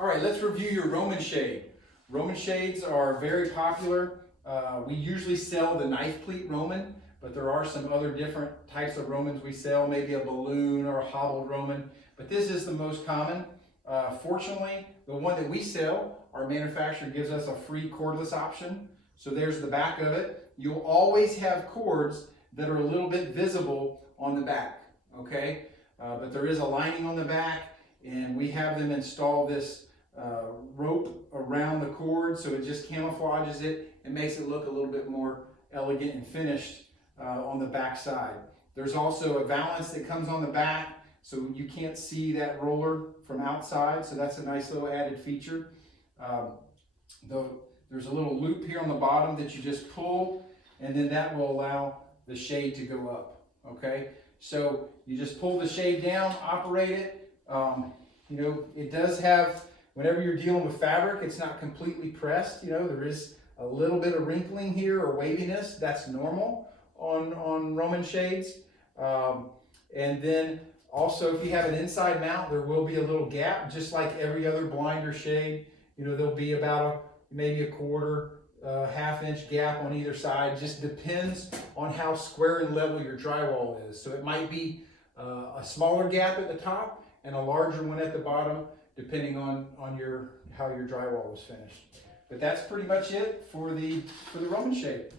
All right, let's review your Roman shade. Roman shades are very popular. We usually sell the knife pleat Roman, but there are some other different types of Romans we sell, maybe a balloon or a hobbled Roman, but this is the most common. Fortunately, the one that we sell, our manufacturer gives us a free cordless option. So there's the back of it. You'll always have cords that are a little bit visible on the back, okay? But there is a lining on the back, and we have them install this rope around the cord, so it just camouflages it and makes it look a little bit more elegant and finished on the back side. There's also a valance that comes on the back, so you can't see that roller from outside, so that's a nice little added feature. There's a little loop here on the bottom that you just pull, and then that will allow the shade to go up, okay? So you just pull the shade down, operate it. You know, it does have, whenever you're dealing with fabric, it's not completely pressed. You know, there is a little bit of wrinkling here or waviness. That's normal on Roman shades. And then also, if you have an inside mount, there will be a little gap, just like every other blind or shade. You know, there'll be about maybe a quarter, half-inch gap on either side. Just depends on how square and level your drywall is. So it might be a smaller gap at the top and a larger one at the bottom, depending on how your drywall was finished. But that's pretty much it for the Roman shade.